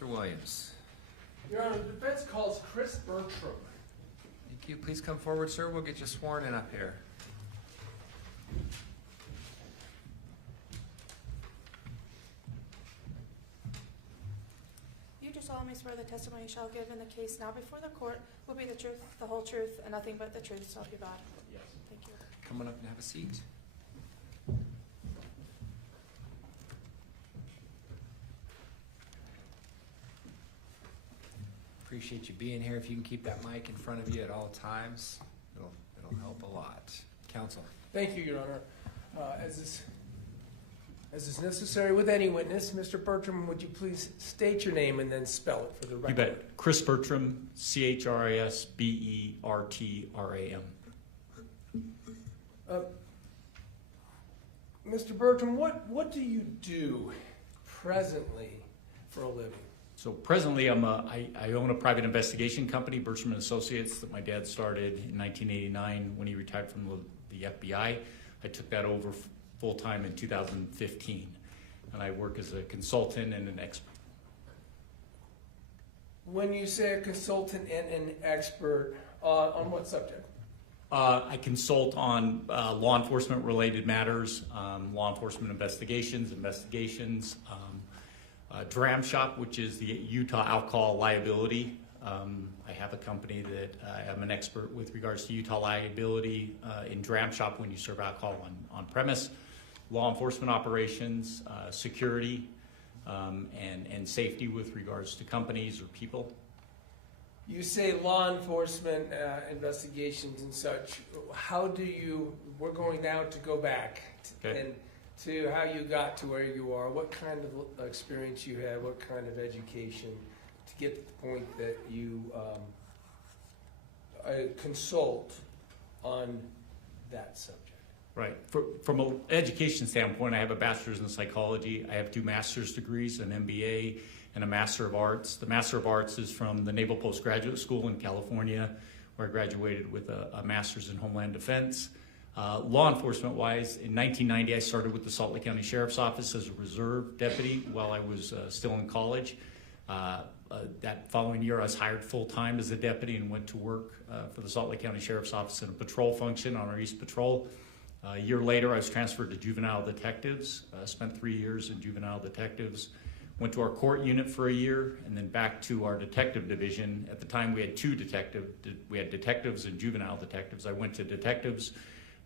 Mr. Williams. Your Honor, the defense calls Chris Bertram. Thank you. Please come forward, sir. We'll get you sworn in up here. You do solemnly swear the testimony you shall give in the case now before the court will be the truth, the whole truth, and nothing but the truth, so help you God. Yes. Thank you. Come on up and have a seat. Appreciate you being here. If you can keep that mic in front of you at all times, it'll help a lot. Counsel. Thank you, Your Honor. As is necessary with any witness, Mr. Bertram, would you please state your name and then spell it for the record? You bet. Chris Bertram, CHRISBERTRAM. Mr. Bertram, what do you do presently for a living? So presently, I own a private investigation company, Bertram & Associates, that my dad started in 1989 when he retired from the FBI. I took that over full-time in 2015, and I work as a consultant and an expert. When you say a consultant and an expert, on what subject? I consult on law enforcement-related matters, law enforcement investigations, DRAM Shop, which is the Utah Alcohol Liability. I have a company that I'm an expert with regards to Utah liability in DRAM Shop when you serve alcohol on premise, law enforcement operations, security, and safety with regards to companies or people. You say law enforcement investigations and such. How do you, we're going now to go back and to how you got to where you are, what kind of experience you had, what kind of education to get to the point that you consult on that subject. Right. From an education standpoint, I have a bachelor's in psychology. I have 2 master's degrees, an MBA and a Master of Arts. The Master of Arts is from the Naval Postgraduate School in California, where I graduated with a master's in Homeland Defense. Law enforcement-wise, in 1990, I started with the Salt Lake County Sheriff's Office as a reserve deputy while I was still in college. That following year, I was hired full-time as a deputy and went to work for the Salt Lake County Sheriff's Office in a patrol function on our East Patrol. A year later, I was transferred to juvenile detectives. Spent 3 years in juvenile detectives. Went to our court unit for a year, and then back to our detective division. At the time, we had we had detectives and juvenile detectives. I went to detectives.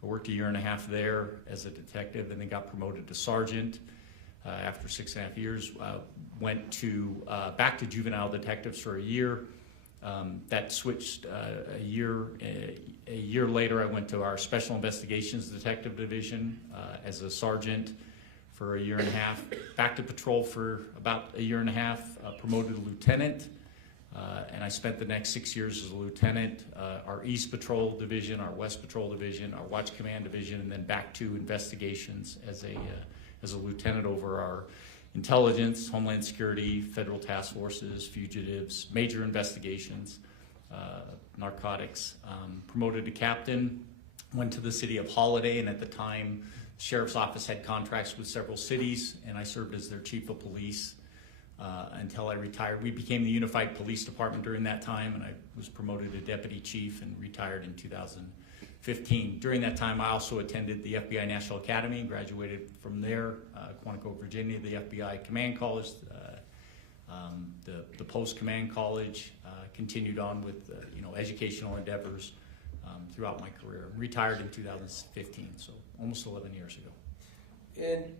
I worked a year and a half there as a detective, and then got promoted to sergeant after 6.5 years. Went to back to juvenile detectives for a year. That switched a year later. I went to our Special Investigations Detective Division as a sergeant for a year and a half. Back to patrol for about a year and a half. Promoted to lieutenant, and I spent the next 6 years as a lieutenant. Our East Patrol Division, our West Patrol Division, our Watch Command Division, and then back to investigations as a lieutenant over our intelligence, homeland security, federal task forces, fugitives, major investigations, narcotics. Promoted to captain, went to the city of Holiday, and at the time, the sheriff's office had contracts with several cities, and I served as their chief of police until I retired. We became the Unified Police Department during that time, and I was promoted to deputy chief and retired in 2015. During that time, I also attended the FBI National Academy, graduated from there, Quantico, Virginia, the FBI Command College, the Post Command College, continued on with educational endeavors throughout my career. Retired in 2015, so almost 11 years ago. And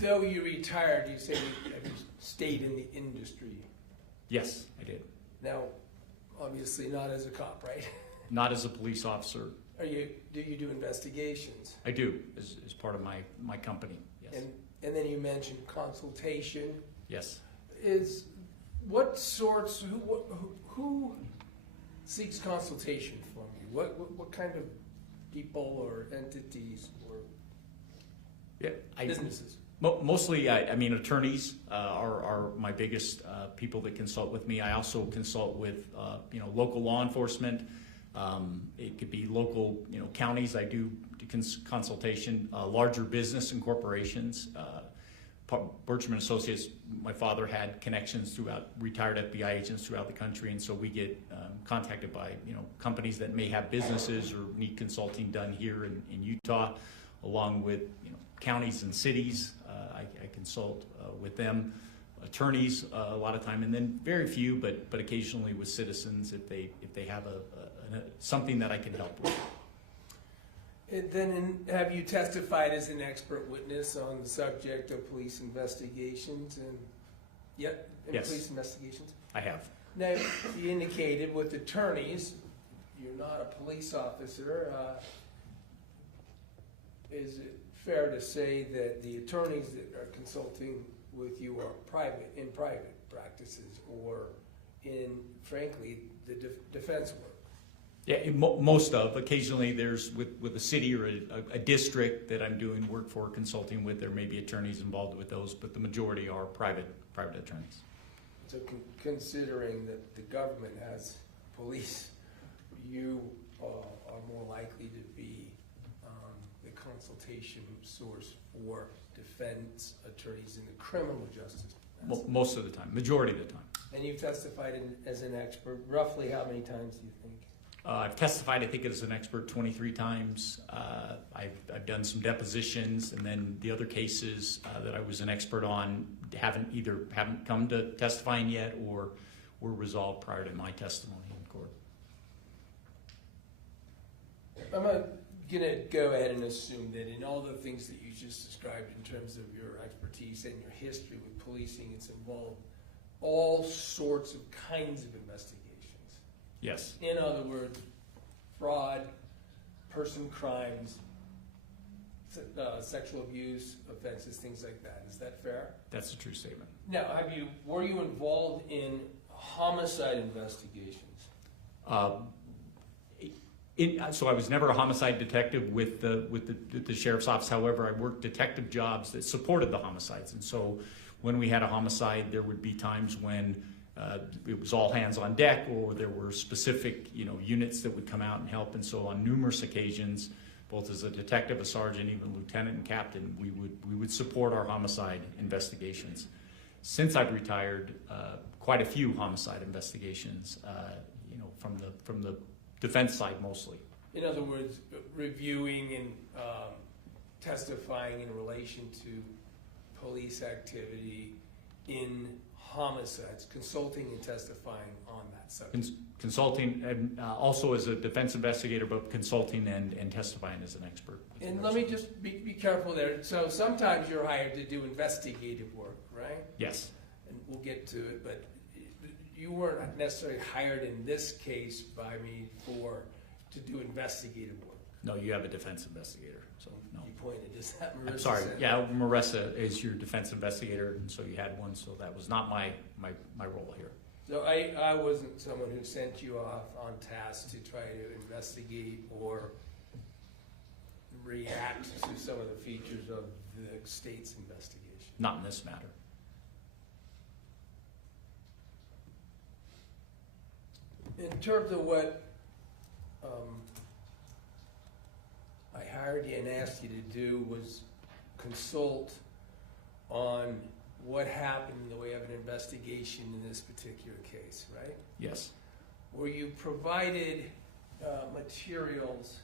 though you retired, you say you stayed in the industry. Yes, I did. Now, obviously not as a cop, right? Not as a police officer. Do you do investigations? I do, as part of my company, yes. And then you mentioned consultation. Yes. Who seeks consultation from you? What kind of people or entities or businesses? Mostly, attorneys are my biggest people that consult with me. I also consult with, local law enforcement. It could be local, counties. I do consultation, larger business and corporations, Bertran Associates, my father had connections throughout, retired FBI agents throughout the country, and so we get contacted by companies that may have businesses or need consulting done here in Utah, along with counties and cities. I consult with them, attorneys a lot of time, and then very few, but occasionally with citizens if they have something that I can help with. And then have you testified as an expert witness on the subject of police investigations and Yes. police investigations? I have. Now, you indicated with attorneys, you're not a police officer. Is it fair to say that the attorneys that are consulting with you are in private practices or in, frankly, the defense work? Yeah, most of. Occasionally there's with a city or a district that I'm doing work for, consulting with, there may be attorneys involved with those, but the majority are private attorneys. So considering that the government has police, you are more likely to be the consultation source for defense attorneys in the criminal justice. Most of the time, majority of the time. And you've testified as an expert. Roughly how many times do you think? I've testified, I think, as an expert 23 times. I've done some depositions, and then the other cases that I was an expert on haven't come to testifying yet, or were resolved prior to my testimony in court. I'm gonna go ahead and assume that in all the things that you just described in terms of your expertise and your history with policing, it's involved all sorts of kinds of investigations. Yes. In other words, fraud, person crimes, sexual abuse offenses, things like that. Is that fair? That's a true statement. Now, were you involved in homicide investigations? So I was never a homicide detective with the sheriff's office. However, I worked detective jobs that supported the homicides, and so when we had a homicide, there would be times when it was all hands on deck, or there were specific units that would come out and help. And so on numerous occasions, both as a detective, a sergeant, even lieutenant and captain, we would support our homicide investigations. Since I've retired, quite a few homicide investigations, from the defense side mostly. In other words, reviewing and testifying in relation to police activity in homicides, consulting and testifying on that subject. Consulting, and also as a defense investigator, but consulting and testifying as an expert. And let me just be careful there. So sometimes you're hired to do investigative work, right? Yes. And we'll get to it, but you weren't necessarily hired in this case by me to do investigative work. No, you have a defense investigator, so no. You pointed, is that Marissa? I'm sorry, said? yeah, Marissa is your defense investigator, and so you had one, so that was not my role here. So I wasn't someone who sent you off on task to try to investigate or react to some of the features of the state's investigation. Not in this matter. In terms of what I hired you and asked you to do was consult on what happened in the way of an investigation in this particular case, right? Yes. Were you provided materials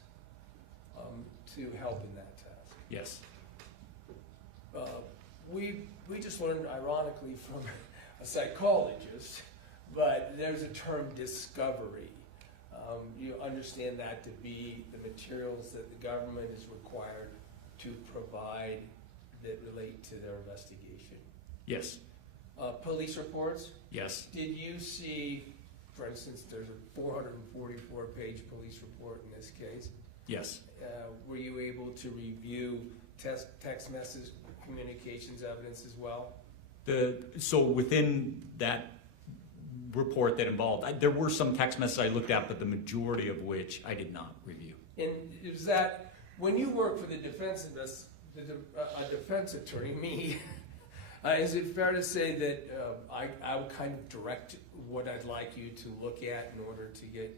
to help in that task? Yes. We just learned, ironically, from a psychologist, but there's a term discovery. You understand that to be the materials that the government is required to provide that relate to their investigation. Yes. Police reports? Yes. Did you see, for instance, there's a 444-page police report in this case. Yes. Were you able to review text message communications evidence as well? So within that report that involved, there were some text messages I looked at, but the majority of which I did not review. And is that, when you work for the defense a defense attorney, me, is it fair to say that I would kind of direct what I'd like you to look at in order to get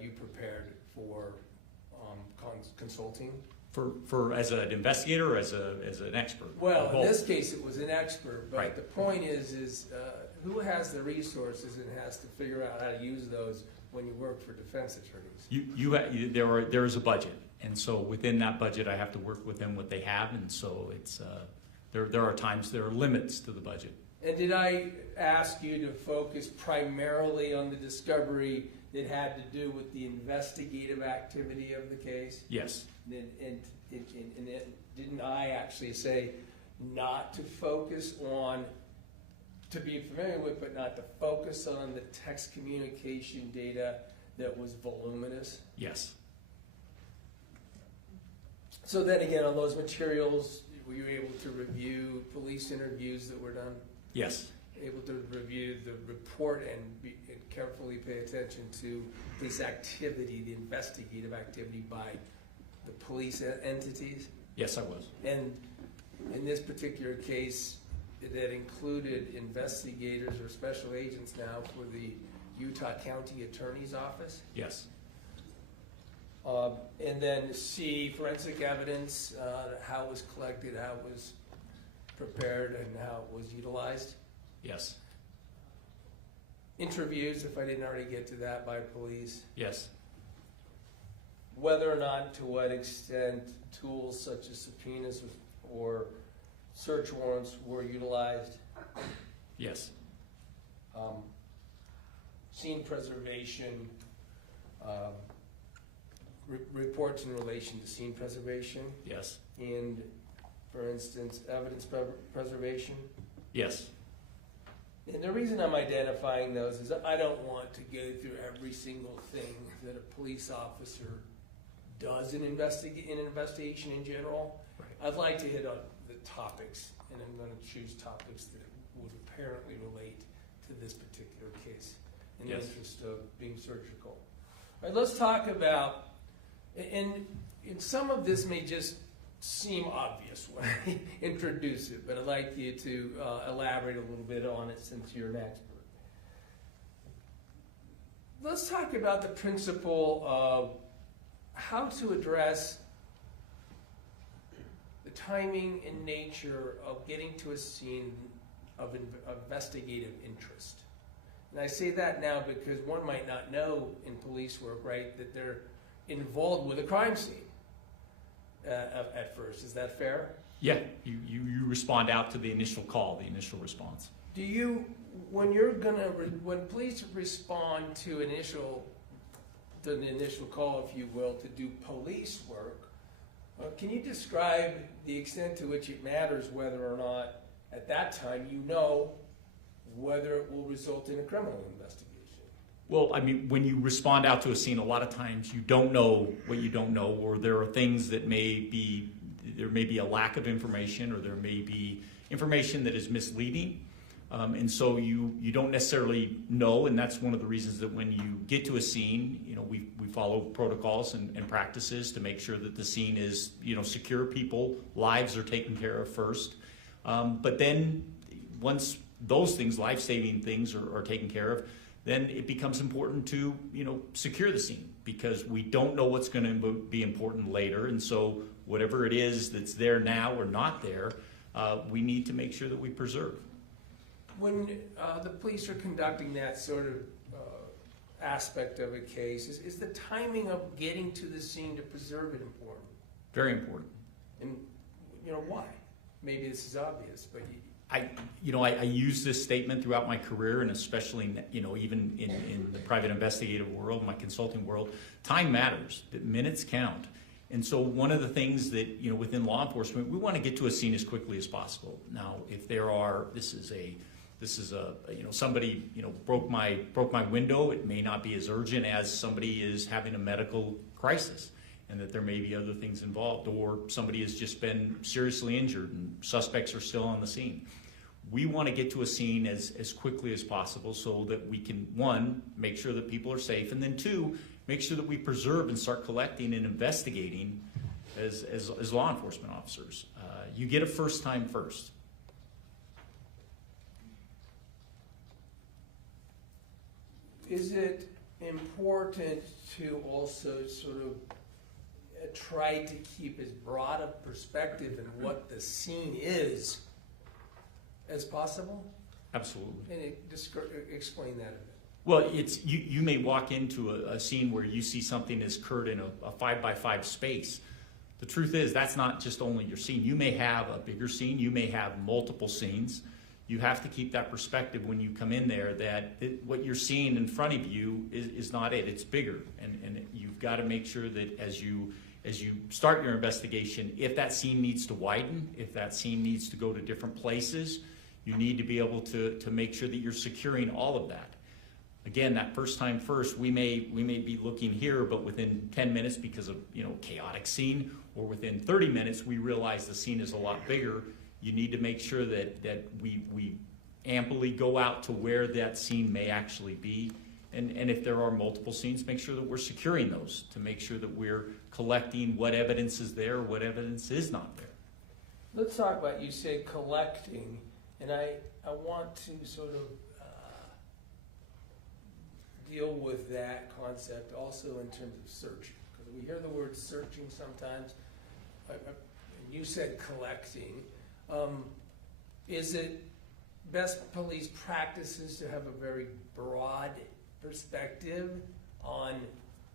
you prepared for consulting? For as an investigator or as an expert? Well, in Both. this case, it was an expert, but Right. the point is who has the resources and has to figure out how to use those when you work for defense attorneys? There is a budget, and so within that budget, I have to work within what they have, and so it's there are times there are limits to the budget. And did I ask you to focus primarily on the discovery that had to do with the investigative activity of the case? Yes. And didn't I actually say not to focus on, to be familiar with, but not to focus on the text communication data that was voluminous? Yes. So then again, on those materials, were you able to review police interviews that were done? Yes. Able to review the report and carefully pay attention to this activity, the investigative activity by the police entities? Yes, I was. And in this particular case, that included investigators or special agents now for the Utah County Attorney's Office? Yes. And then C, forensic evidence, how it was collected, how it was prepared, and how it was utilized. Yes. Interviews, if I didn't already get to that, by police. Yes. Whether or not, to what extent, tools such as subpoenas or search warrants were utilized. Yes. Scene preservation, reports in relation to scene preservation, Yes. and, for instance, evidence preservation. Yes. And the reason I'm identifying those is I don't want to go through every single thing that a police officer does in an investigation in general. Right. I'd like to hit on the topics, and I'm going to choose topics that would apparently relate to this particular case in the Yes. interest of being surgical. All right, let's talk about, and some of this may just seem obvious when I introduce it, but I'd like you to elaborate a little bit on it since you're an expert. Let's talk about the principle of how to address the timing and nature of getting to a scene of investigative interest. And I say that now because one might not know in police work, right, that they're involved with a crime scene at first. Is that fair? Yeah. You respond out to the initial call, the initial response. Do you, when police respond to the initial call, if you will, to do police work, can you describe the extent to which it matters whether or not at that time you know whether it will result in a criminal investigation? Well, I mean, when you respond out to a scene, a lot of times you don't know what you don't know, or there are things that there may be a lack of information, or there may be information that is misleading. And so you don't necessarily know, and that's one of the reasons that when you get to a scene, we follow protocols and practices to make sure that the scene is, secure. People, lives are taken care of first. But then once those things, life-saving things are taken care of, then it becomes important to, secure the scene, because we don't know what's going to be important later. And so whatever it is that's there now or not there, we need to make sure that we preserve. When the police are conducting that sort of aspect of a case, is the timing of getting to the scene to preserve it important? Very important. And why? Maybe this is obvious, but I use this statement throughout my career, and especially, even in the private investigative world, my consulting world. Time matters. The minutes count. And so one of the things that, within law enforcement, we want to get to a scene as quickly as possible. Now, if this is somebody, broke my window, it may not be as urgent as somebody is having a medical crisis, and that there may be other things involved, or somebody has just been seriously injured and suspects are still on the scene. We want to get to a scene as quickly as possible so that we can, one, make sure that people are safe, and then two, make sure that we preserve and start collecting and investigating as law enforcement officers. You get a first time first. is it important to also sort of tried to keep as broad a perspective in what the scene is as possible? Absolutely. And explain that a bit. Well, it's you may walk into a scene where you see something that's occurred in a 5x5 space. The truth is that's not just only your scene. You may have a bigger scene. You may have multiple scenes. You have to keep that perspective when you come in there that what you're seeing in front of you is not it. It's bigger. And you've got to make sure that as you start your investigation, if that scene needs to widen, if that scene needs to go to different places, you need to be able to make sure that you're securing all of that. Again, that first time first, we may be looking here, but within 10 minutes because of chaotic scene, or within 30 minutes we realize the scene is a lot bigger. You need to make sure that we amply go out to where that scene may actually be, and if there are multiple scenes, make sure that we're securing those to make sure that we're collecting what evidence is there, what evidence is not there. Let's talk about, you said collecting, and I want to sort of deal with that concept also in terms of searching, because we hear the word searching sometimes. You said collecting. Is it best police practices to have a very broad perspective on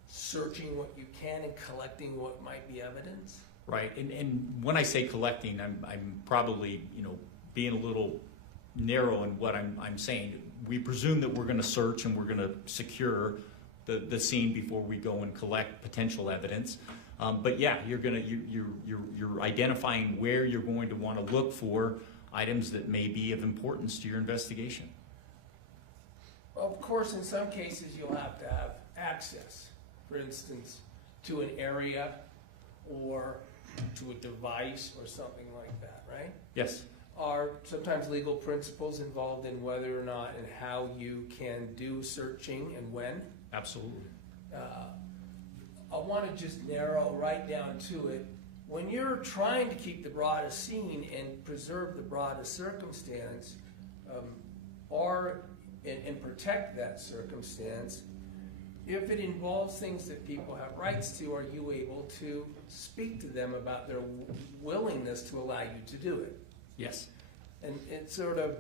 searching what you can and collecting what might be evidence? Right, and when I say collecting, I'm probably being a little narrow in what I'm saying. We presume that we're going to search and we're going to secure the scene before we go and collect potential evidence. But yeah, you're identifying where you're going to want to look for items that may be of importance to your investigation. Well, of course, in some cases you'll have to have access, for instance, to an area or to a device or something like that, right? Yes. Are sometimes legal principles involved in whether or not and how you can do searching and when? Absolutely. I want to just narrow right down to it. When you're trying to keep the broadest scene and preserve the broadest circumstance, and protect that circumstance, if it involves things that people have rights to, are you able to speak to them about their willingness to allow you to do it? Yes. And sort of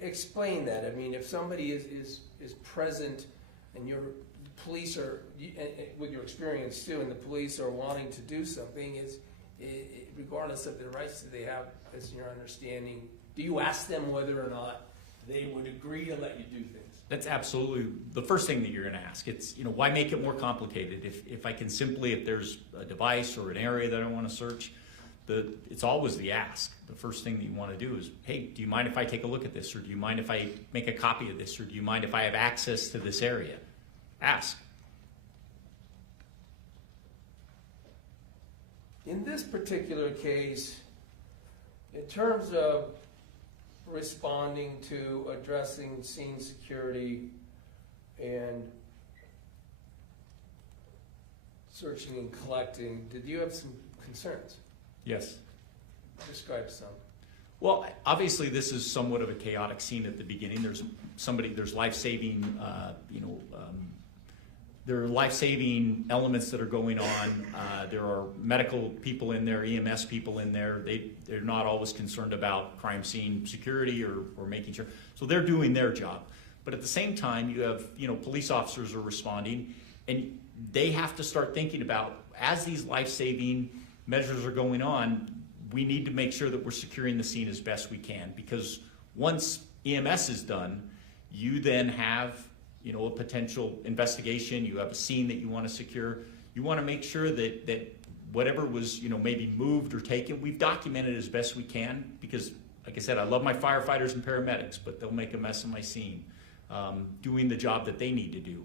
explain that. I mean, if somebody is present and your police are, with your experience too, and the police are wanting to do something, regardless of the rights that they have, as your understanding, do you ask them whether or not they would agree to let you do things? That's absolutely the first thing that you're going to ask. It's, why make it more complicated? If I can simply, if there's a device or an area that I want to search, it's always the ask. The first thing that you want to do is, hey, do you mind if I take a look at this? Or do you mind if I make a copy of this? Or do you mind if I have access to this area? Ask. In this particular case, in terms of responding to addressing scene security and searching and collecting, did you have some concerns? Yes. Describe some. Well, obviously this is somewhat of a chaotic scene at the beginning. There's life-saving, there are life-saving elements that are going on. There are medical people in there, EMS people in there. They're not always concerned about crime scene security or making sure. So they're doing their job. But at the same time, you have, police officers are responding, and they have to start thinking about, as these life-saving measures are going on, we need to make sure that we're securing the scene as best we can, because once EMS is done, you then have a potential investigation, you have a scene that you want to secure. You want to make sure that whatever was maybe moved or taken, we've documented as best we can, because like I said, I love my firefighters and paramedics, but they'll make a mess of my scene, doing the job that they need to do.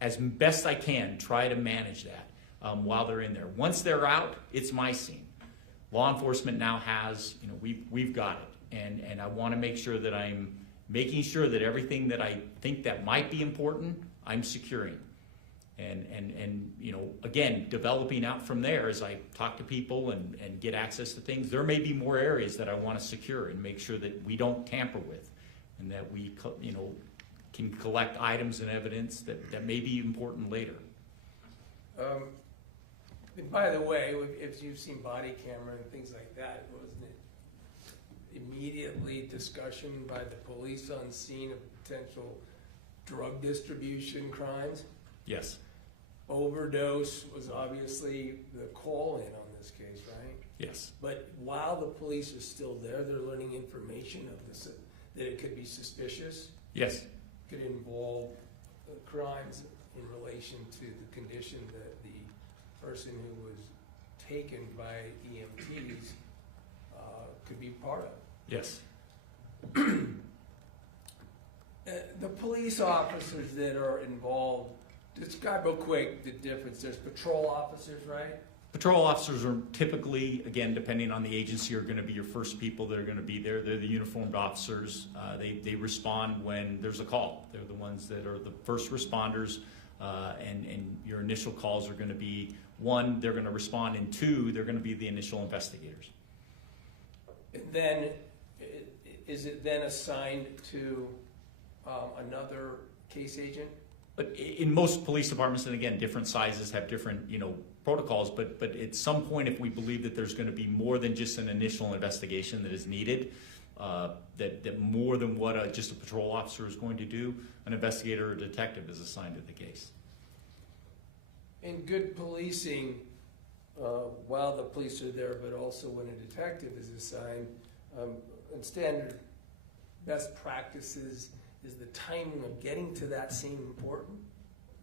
As best I can, try to manage that while they're in there. Once they're out, it's my scene. Law enforcement now has, we've got it, and I want to make sure that I'm making sure that everything that I think that might be important, I'm securing. And again, developing out from there as I talk to people and get access to things. There may be more areas that I want to secure and make sure that we don't tamper with, and that we can collect items and evidence that may be important later. And by the way, if you've seen body camera and things like that, wasn't it immediately discussion by the police on scene of potential drug distribution crimes? Yes. Overdose was obviously the call-in on this case, right? Yes. But while the police are still there, they're learning information of this, that it could be suspicious, Yes. could involve crimes in relation to the condition that the person who was taken by EMTs could be part of. Yes. The police officers that are involved, describe real quick the difference. There's patrol officers, right? Patrol officers are typically, again, depending on the agency, are going to be your first people that are going to be there. They're the uniformed officers. They respond when there's a call. They're the ones that are the first responders, and your initial calls are going to be, one, they're going to respond, and two, they're going to be the initial investigators. And then, is it then assigned to another case agent? But in most police departments, and again, different sizes have different, protocols, but at some point, if we believe that there's going to be more than just an initial investigation that is needed, that more than what just a patrol officer is going to do, an investigator or detective is assigned to the case. In good policing, while the police are there, but also when a detective is assigned, and standard best practices, is the timing of getting to that scene important?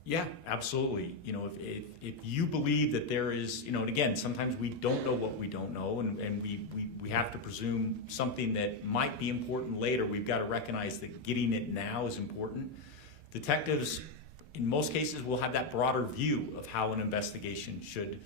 Yeah, absolutely. If you believe that there is, and again, sometimes we don't know what we don't know, and we have to presume something that might be important later. We've got to recognize that getting it now is important. Detectives, in most cases, will have that broader view of how an investigation should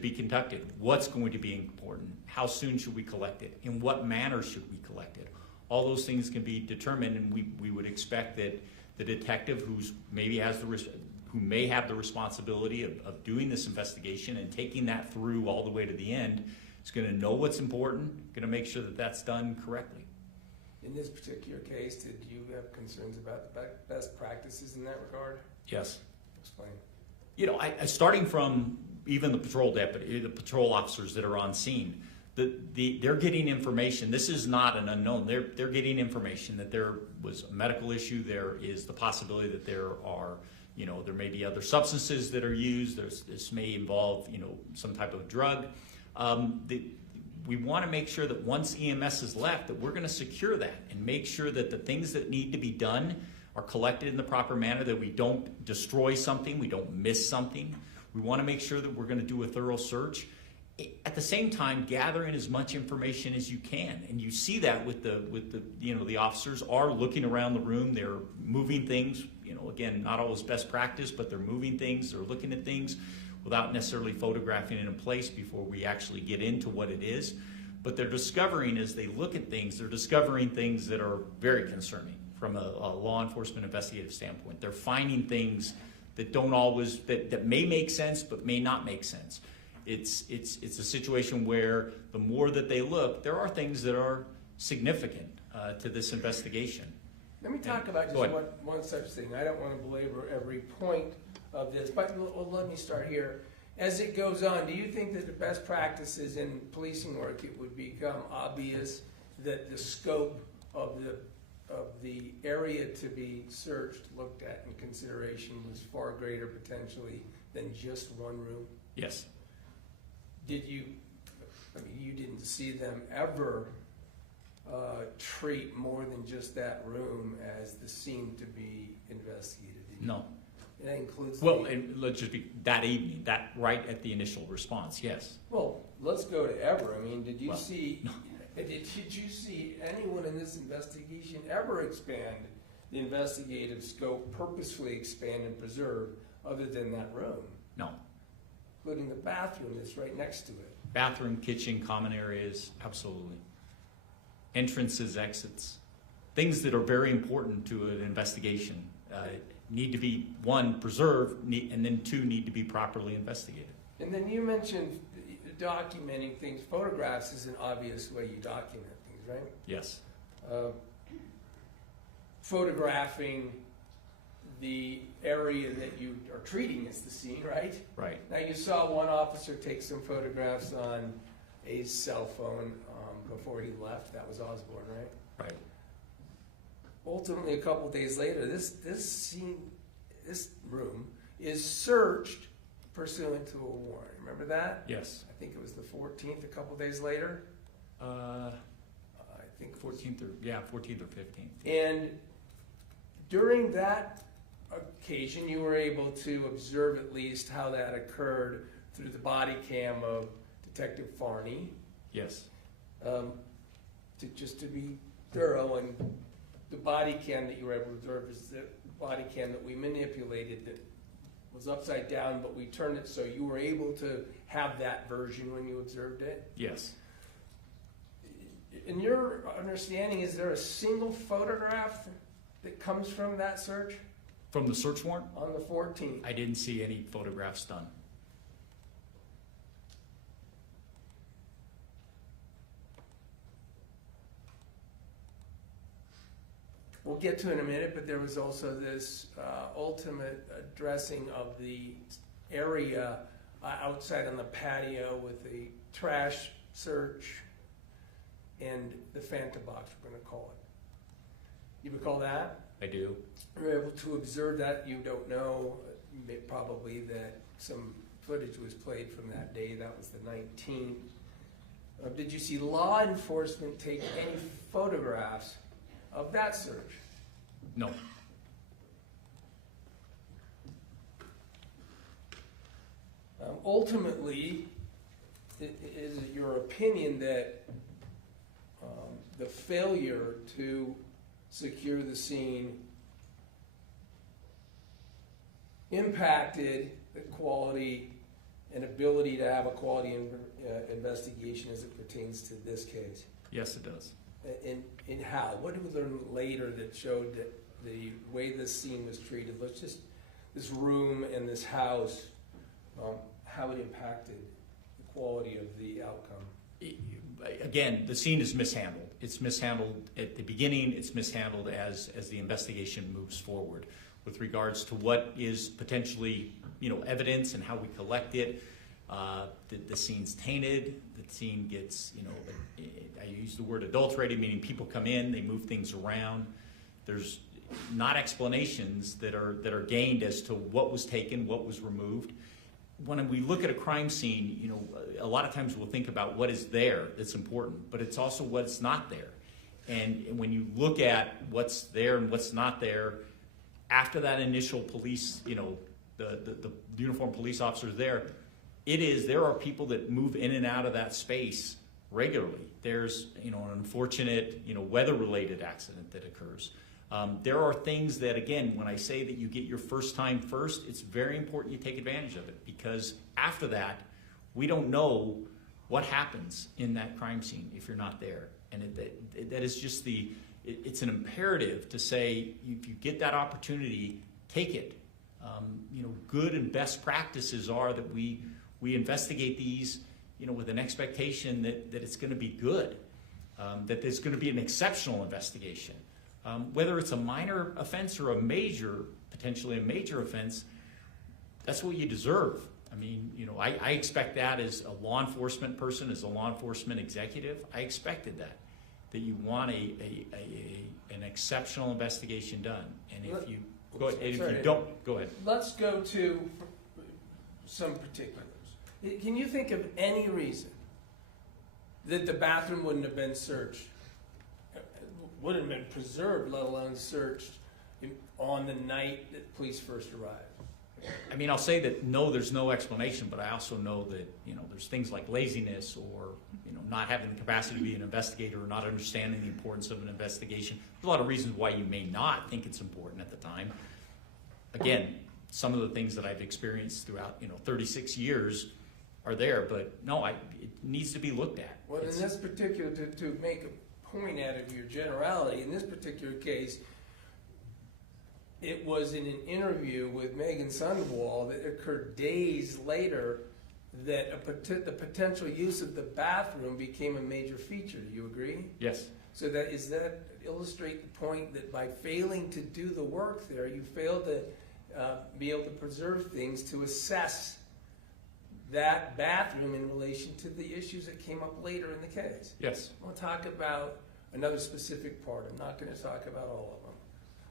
be conducted. What's going to be important? How soon should we collect it? In what manner should we collect it? All those things can be determined, and we would expect that the detective who may have the responsibility of doing this investigation and taking that through all the way to the end is going to know what's important, going to make sure that that's done correctly. In this particular case, did you have concerns about the best practices in that regard? Yes. Explain. Starting from even the patrol officers that are on scene, they're getting information. This is not an unknown. They're getting information that there was a medical issue. There is the possibility that there are, there may be other substances that are used. This may involve, some type of drug. We want to make sure that once EMS is left, that we're going to secure that and make sure that the things that need to be done are collected in the proper manner, that we don't destroy something, we don't miss something. We want to make sure that we're going to do a thorough search. At the same time, gathering as much information as you can, and you see that with the officers are looking around the room. They're moving things. Again, not always best practice, but they're moving things. They're looking at things without necessarily photographing it in place before we actually get into what it is. But they're discovering, as they look at things, they're discovering things that are very concerning from a law enforcement investigative standpoint. They're finding things that don't always that may make sense but may not make sense. It's a situation where the more that they look, there are things that are significant to this investigation. Let me talk about just one such thing. I don't want to belabor every point of this, but let me start here. As it goes on, do you think that the best practices in policing work, it would become obvious that the scope of the area to be searched, looked at, in consideration was far greater potentially than just one room? Yes. You didn't see them ever treat more than just that room as the scene to be investigated, did you? No. It includes and let's just be that evening, that right at the initial response, yes. Well, let's go to ever. I mean, did you Well, see anyone in this investigation ever expand the investigative scope, purposefully expand and preserve, other than that room? No. Including the bathroom that's right next to it. Bathroom, kitchen, common areas, absolutely. Entrances, exits. Things that are very important to an investigation need to be, one, preserved, and then two, need to be properly investigated. And then you mentioned documenting things. Photographs is an obvious way you document things, right? Yes. Photographing the area that you are treating as the scene, right? Right. Now, you saw one officer take some photographs on a cell phone before he left. That was Osborne, right? Right. Ultimately, a couple days later, this scene, this room is searched pursuant to a warrant. Remember that? Yes. I think it was the 14th, a couple days later. I think 14th or 15th. And during that occasion, you were able to observe at least how that occurred through the body cam of Detective Farney. Yes. Just to be thorough, and the body cam that you were able to observe is the body cam that we manipulated that was upside down, but we turned it so you were able to have that version when you observed it. Yes. In your understanding, is there a single photograph that comes from that search From the search warrant, on the 14th? I didn't see any photographs done. We'll get to it in a minute, but there was also this ultimate addressing of the area outside on the patio with the trash search and the phantom box, we're going to call it. You recall that? I do. You were able to observe that. You don't know, probably, that some footage was played from that day. That was the 19th. Did you see law enforcement take any photographs of that search? No. Ultimately, is it your opinion that the failure to secure the scene impacted the quality and ability to have a quality investigation as it pertains to this case? Yes, it does. In how? What did we learn later that showed that the way this scene was treated, let's just, this room and this house, how it impacted the quality of the outcome? Again, the scene is mishandled. It's mishandled at the beginning. It's mishandled as the investigation moves forward with regards to what is potentially, evidence and how we collect it. The scene's tainted. The scene gets, I use the word adulterated, meaning people come in, they move things around. There's not explanations that are gained as to what was taken, what was removed. When we look at a crime scene, a lot of times we'll think about what is there that's important, but it's also what's not there. And when you look at what's there and what's not there, after that initial police, the uniformed police officers there are people that move in and out of that space regularly. There's, an unfortunate, weather-related accident that occurs. There are things that, again, when I say that you get your first time first, it's very important you take advantage of it, because after that, we don't know what happens in that crime scene if you're not there. And that is just it's an imperative to say, if you get that opportunity, take it. Good and best practices are that we investigate these, with an expectation that it's going to be good, that there's going to be an exceptional investigation. Whether it's a minor offense or potentially a major offense, that's what you deserve. I mean, I expect that as a law enforcement person, as a law enforcement executive. I expected that you want an exceptional investigation done. And if you go ahead, if you don't, go ahead. Let's go to some particulars. Can you think of any reason that the bathroom wouldn't have been searched, wouldn't have been preserved, let alone searched on the night that police first arrived? I mean, I'll say that no, there's no explanation, but I also know that, there's things like laziness or, not having the capacity to be an investigator or not understanding the importance of an investigation. There's a lot of reasons why you may not think it's important at the time. Again, some of the things that I've experienced throughout, 36 years are there, but no, it needs to be looked at. Well, in this particular, to make a point out of your generality, in this particular case, it was in an interview with Meggan Sundwall that occurred days later that the potential use of the bathroom became a major feature. Do you agree? Yes. So is that illustrate the point that by failing to do the work there, you fail to be able to preserve things to assess that bathroom in relation to the issues that came up later in the case. Yes. We'll talk about another specific part. I'm not going to talk about all of them.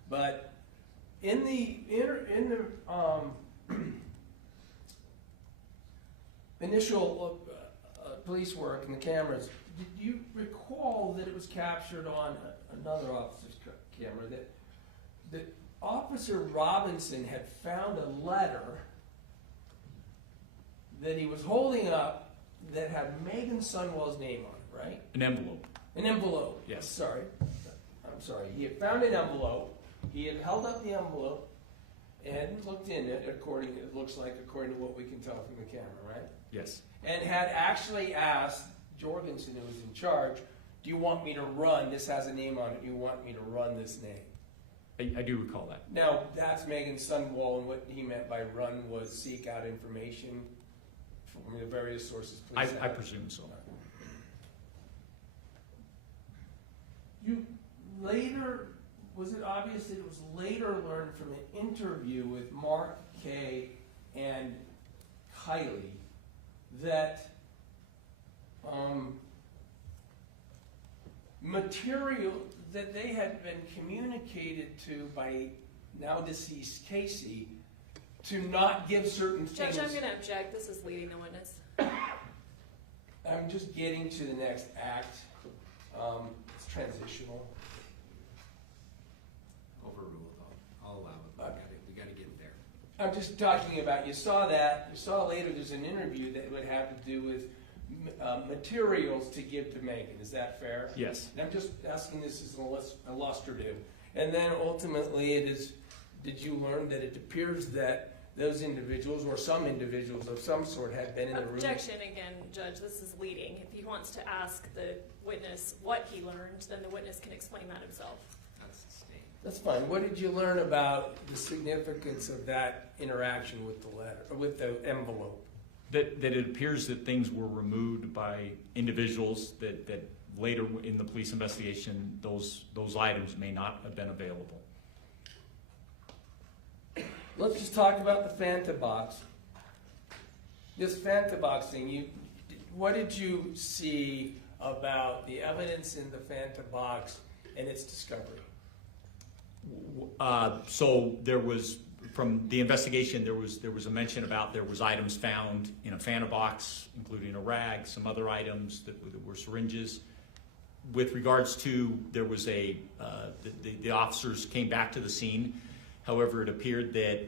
But in the initial police work and the cameras, did you recall that it was captured on another officer's camera that Officer Robinson had found a letter that he was holding up that had Meggan Sundwall's name on it, right? An envelope. An envelope. Yes. I'm sorry. He had found an envelope. He had held up the envelope and looked in it, according to what we can tell from the camera, right? Yes. And had actually asked Jorgensen, who was in charge, do you want me to run, this has a name on it, do you want me to run this name? I do recall that. Now, that's Meggan Sundwall, and what he meant by run was seek out information from the various sources. I presume so. You later, was it obvious that it was later learned from an interview with Mark Kay and Kylie that material that they had been communicated to by now deceased Casey to not give certain things. Judge, I'm going to object. This is leading the witness. I'm just getting to the next act. It's transitional. Overruled. I'll allow it. We got to get there. I'm just talking about, you saw later there's an interview that would have to do with materials to give to Meggan. Is that fair? Yes. And I'm just asking this as illustrative. And then ultimately it is, did you learn that it appears that those individuals or some individuals of some sort had been in the room? Objection again, Judge. This is leading. If he wants to ask the witness what he learned, then the witness can explain that himself. That's sustained. That's fine. What did you learn about the significance of that interaction with the letter, or with the envelope? That it appears that things were removed by individuals that later in the police investigation, those items may not have been available. Let's just talk about the Fanta box. This Fanta box thing, what did you see about the evidence in the Fanta box and its discovery? So there was, from the investigation, there was a mention about there was items found in a Fanta box, including a rag, some other items that were syringes. With regards to, there was the officers came back to the scene. However, it appeared that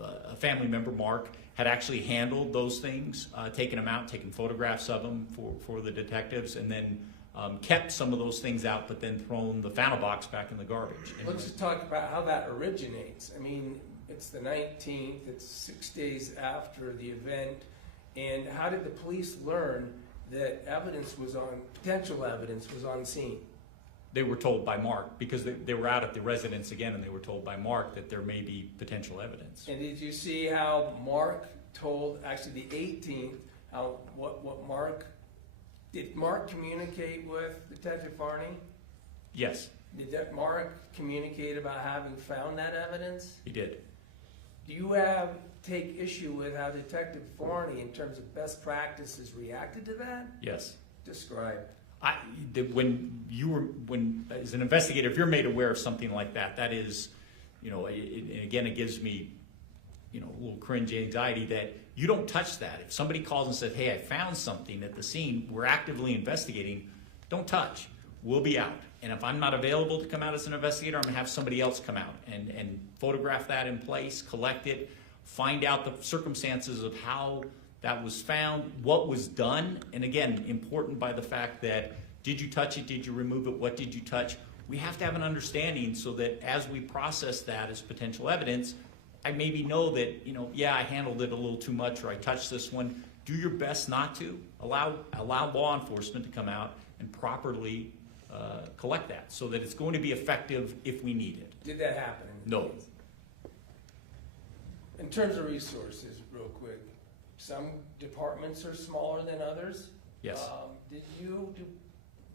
a family member, Mark, had actually handled those things, taken them out, taken photographs of them for the detectives, and then kept some of those things out, but then thrown the Fanta box back in the garbage. Let's just talk about how that originates. I mean, it's the 19th, it's 6 days after the event, and how did the police learn that potential evidence was on scene? They were told by Mark, because they were out at the residence again, and they were told by Mark that there may be potential evidence. And did you see how Mark told, actually the 18th, did Mark communicate with Detective Farney? Yes, Did that Mark communicate about having found that evidence? he did. Do you take issue with how Detective Farney, in terms of best practices, reacted to that? Yes. Describe. When as an investigator, if you're made aware of something like that, that is, and again, it gives me, a little cringe anxiety that you don't touch that. If somebody calls and says, hey, I found something at the scene, we're actively investigating, don't touch. We'll be out. And if I'm not available to come out as an investigator, I'm going to have somebody else come out and photograph that in place, collect it, find out the circumstances of how that was found, what was done, and again, important by the fact that, did you touch it, did you remove it, what did you touch? We have to have an understanding so that as we process that as potential evidence, I maybe know that, I handled it a little too much, or I touched this one. Do your best not to. Allow law enforcement to come out and properly collect that so that it's going to be effective if we need it. Did that happen? No. In terms of resources, real quick, some departments are smaller than others. Yes. Did you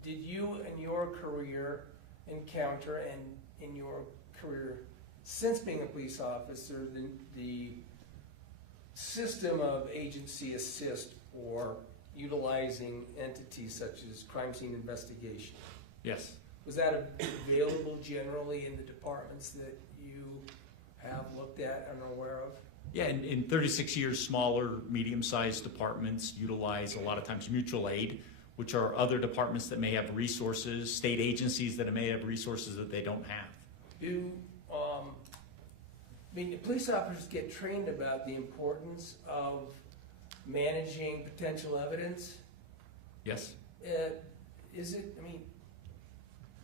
did you in your career encounter, and in your career since being a police officer, the system of agency assist or utilizing entities such as crime scene investigation? Yes. Was that available generally in the departments that you have looked at and are aware of? Yeah, in 36 years, smaller, medium-sized departments utilize a lot of times mutual aid, which are other departments that may have resources, state agencies that may have resources that they don't have. The police officers get trained about the importance of managing potential evidence. Yes.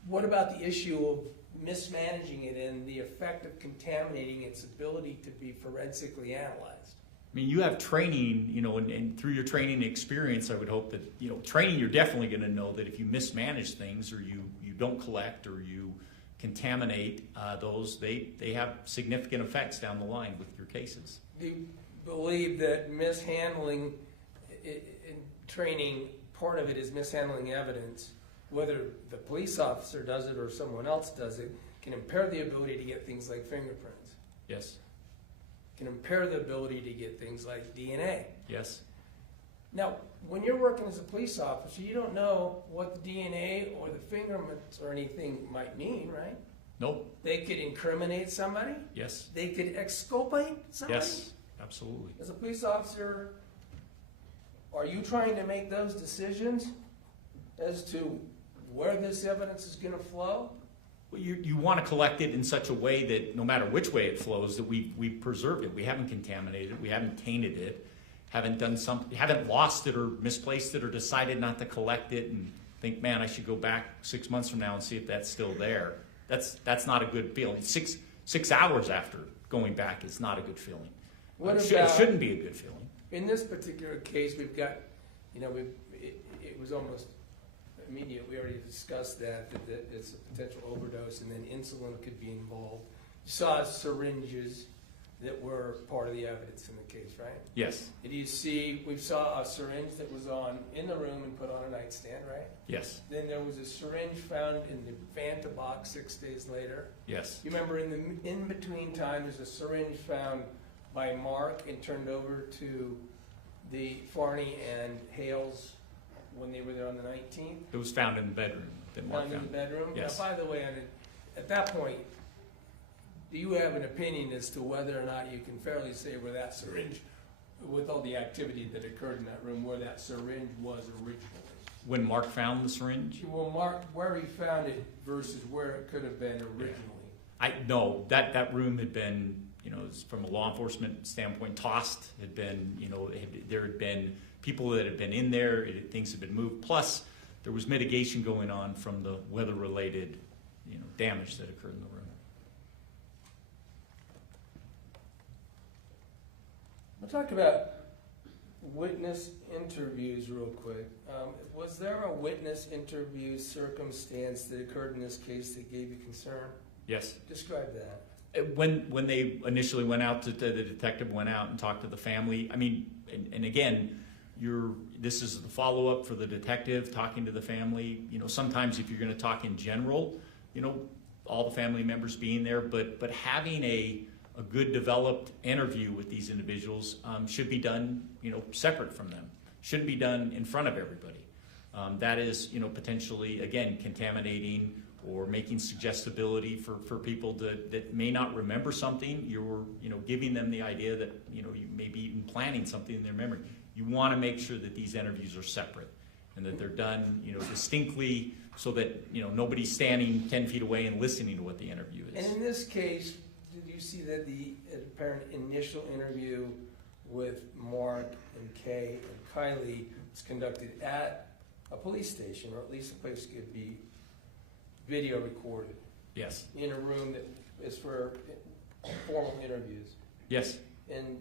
What about the issue of mismanaging it and the effect of contaminating its ability to be forensically analyzed? I mean, you have training, and through your training experience, I would hope that, training, you're definitely going to know that if you mismanage things or you don't collect or you contaminate those, they have significant effects down the line with your cases. Do you believe that mishandling in training, part of it is mishandling evidence, whether the police officer does it or someone else does it, can impair the ability to get things like fingerprints? Yes. Can impair the ability to get things like DNA. Yes. Now, when you're working as a police officer, you don't know what the DNA or the fingerprints or anything might mean, right? Nope. They could incriminate somebody. Yes. They could exculpate somebody. Yes, absolutely. As a police officer, are you trying to make those decisions as to where this evidence is going to flow? Well, you want to collect it in such a way that no matter which way it flows, that we've preserved it. We haven't contaminated it. We haven't tainted it. Haven't lost it or misplaced it or decided not to collect it and think, man, I should go back 6 months from now and see if that's still there. That's not a good feeling. Six hours after going back is not a good feeling. It shouldn't be a good feeling. In this particular case, we've got, it was almost immediate. We already discussed that it's a potential overdose, and then insulin could be involved. You saw syringes that were part of the evidence in the case, right? Yes. We saw a syringe that was in the room and put on a nightstand, right? Yes. Then there was a syringe found in the Fanta box 6 days later. Yes. You remember in the in-between time, there's a syringe found by Mark and turned over to the Farney and Hales when they were there on the 19th. It was found in the bedroom. Found in the bedroom? Yes. Now, by the way, at that point, do you have an opinion as to whether or not you can fairly say where that syringe, with all the activity that occurred in that room, where that syringe was originally? When Mark found the syringe? Well, Mark, where he found it versus where it could have been originally. No, that room had been, from a law enforcement standpoint, tossed. Had been, there had been people that had been in there. Things had been moved. Plus, there was mitigation going on from the weather-related, damage that occurred in the room. We'll talk about witness interviews real quick. Was there a witness interview circumstance that occurred in this case that gave you concern? Yes. Describe that. When they initially went out, the detective went out and talked to the family. I mean, and again, this is the follow-up for the detective talking to the family. Sometimes if you're going to talk in general, all the family members being there, but having a good developed interview with these individuals should be done, separate from them. Shouldn't be done in front of everybody. That is, potentially, again, contaminating or making suggestibility for people that may not remember something. You're, giving them the idea that, you may be even planning something in their memory. You want to make sure that these interviews are separate and that they're done, distinctly so that, nobody's standing 10 feet away and listening to what the interview is. And in this case, did you see that the apparent initial interview with Mark and Kay and Kylie was conducted at a police station, or at least a place that could be video recorded? Yes. In a room that is for formal interviews? Yes. And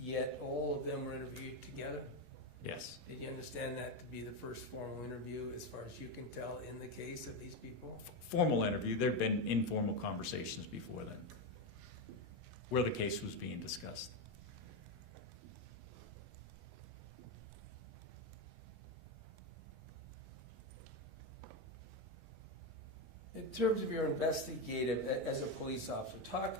yet all of them were interviewed together? Yes. Did you understand that to be the first formal interview, as far as you can tell, in the case of these people? Formal interview. There have been informal conversations before then, where the case was being discussed. In terms of your investigative, as a police officer, talk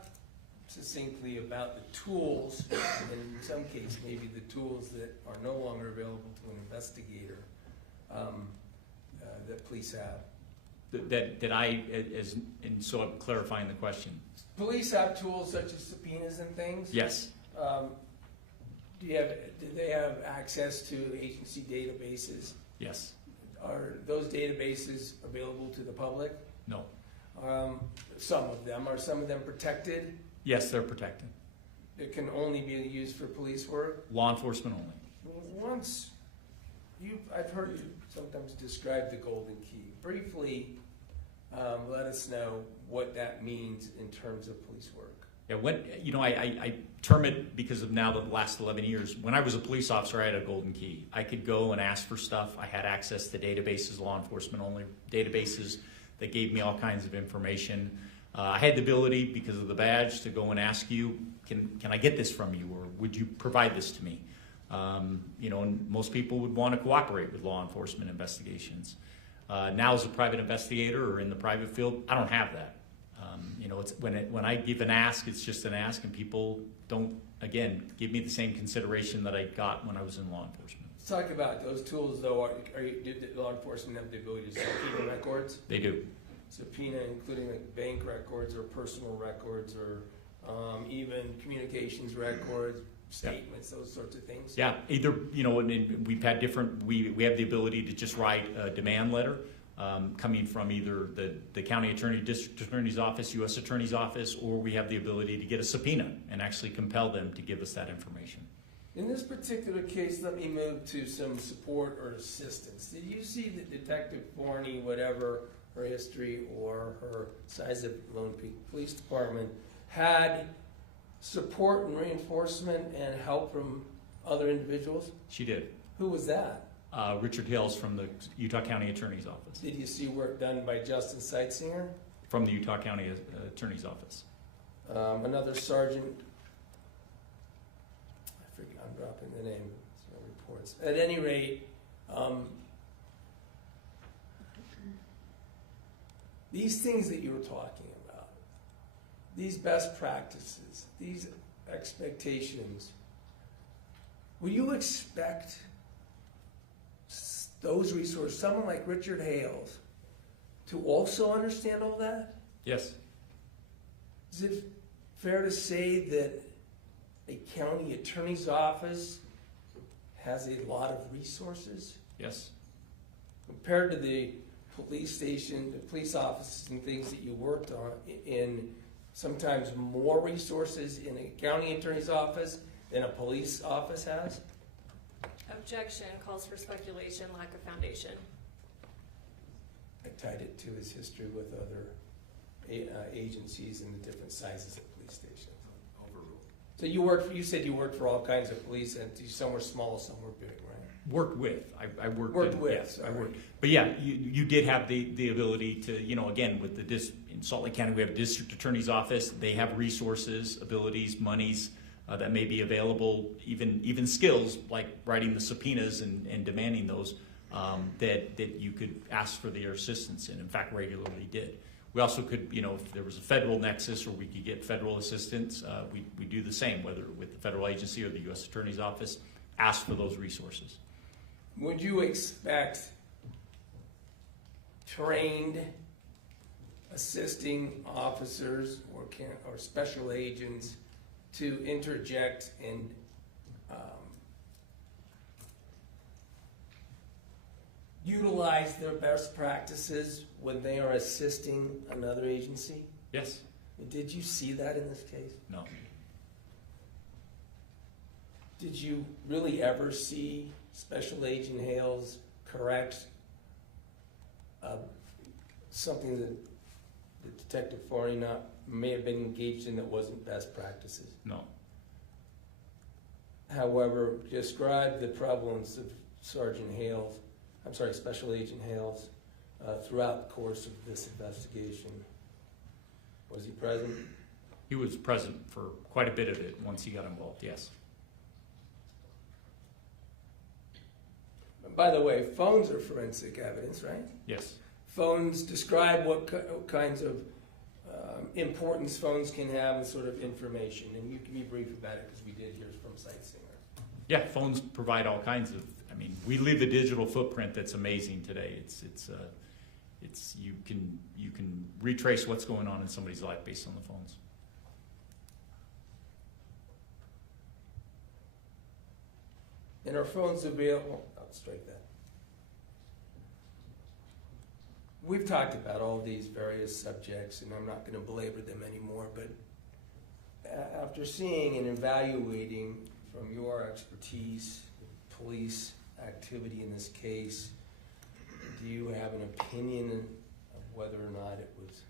succinctly about the tools, and in some cases, maybe the tools that are no longer available to an investigator that police have. So I'm clarifying the question. Police have tools such as subpoenas and things. Yes. Do they have access to agency databases? Yes. Are those databases available to the public? No. Some of them. Are some of them protected? Yes, they're protected. It can only be used for police work? Law enforcement only. I've heard you sometimes describe the golden key. Briefly, let us know what that means in terms of police work. Yeah, I term it because of now the last 11 years. When I was a police officer, I had a golden key. I could go and ask for stuff. I had access to databases, law enforcement only databases that gave me all kinds of information. I had the ability, because of the badge, to go and ask you, can I get this from you, or would you provide this to me? And most people would want to cooperate with law enforcement investigations. Now, as a private investigator or in the private field, I don't have that. It's when I give an ask, it's just an ask, and people don't, again, give me the same consideration that I got when I was in law enforcement. Let's talk about those tools, though. Did law enforcement have the ability to subpoena records? They do. Subpoena, including like bank records or personal records or even communications records, statements, those sorts of things? Yeah, either, and we've had different, we have the ability to just write a demand letter coming from either the county attorney, district attorney's office, U.S. attorney's office, or we have the ability to get a subpoena and actually compel them to give us that information. In this particular case, let me move to some support or assistance. Did you see that Detective Forney, whatever her history or her size of Lone Peak Police Department, had support and reinforcement and help from other individuals? She did. Who was that? Richard Hills from the Utah County Attorney's Office. Did you see work done by Justin Seitsinger? From the Utah County Attorney's Office. Another sergeant, I forget, I'm dropping the name, it's my reports. At any rate, these things that you were talking about, these best practices, these expectations, will you expect those resources, someone like Richard Hales, to also understand all that? Yes. Is it fair to say that a county attorney's office has a lot of resources? Yes. Compared to the police station, the police offices and things that you worked on, in sometimes more resources in a county attorney's office than a police office has? Objection calls for speculation, lack of foundation. I tied it to his history with other agencies and the different sizes of police stations. Overruled. So you said you worked for all kinds of police entities. Some were small, some were big, right? Worked with. I worked with. Yes, I right. worked. But yeah, you did have the ability to, again, with in Salt Lake County, we have a district attorney's office. They have resources, abilities, monies that may be available, even skills like writing the subpoenas and demanding those that you could ask for their assistance in fact, regularly did. We also could, if there was a federal nexus or we could get federal assistance, we do the same, whether with the federal agency or the U.S. Attorney's Office, ask for those resources. Would you expect trained assisting officers or special agents to interject and utilize their best practices when they are assisting another agency? Yes. Did you see that in this case? No. Did you really ever see Special Agent Hales correct something that Detective Forney may have been engaged in that wasn't best practices? No. However, describe the prevalence of Special Agent Hales throughout the course of this investigation. Was he present? He was present for quite a bit of it once he got involved, yes. By the way, phones are forensic evidence, right? Yes. phones, describe what kinds of importance phones can have and sort of information. And you can be brief about it because we did hear from Sightseer. Yeah, phones provide all kinds of, I mean, we leave a digital footprint that's amazing today. You can retrace what's going on in somebody's life based on the phones. And our phones available, I'll strike that. We've talked about all these various subjects, and I'm not going to belabor them anymore, but after seeing and evaluating from your expertise, police activity in this case, do you have an opinion of whether or not it was,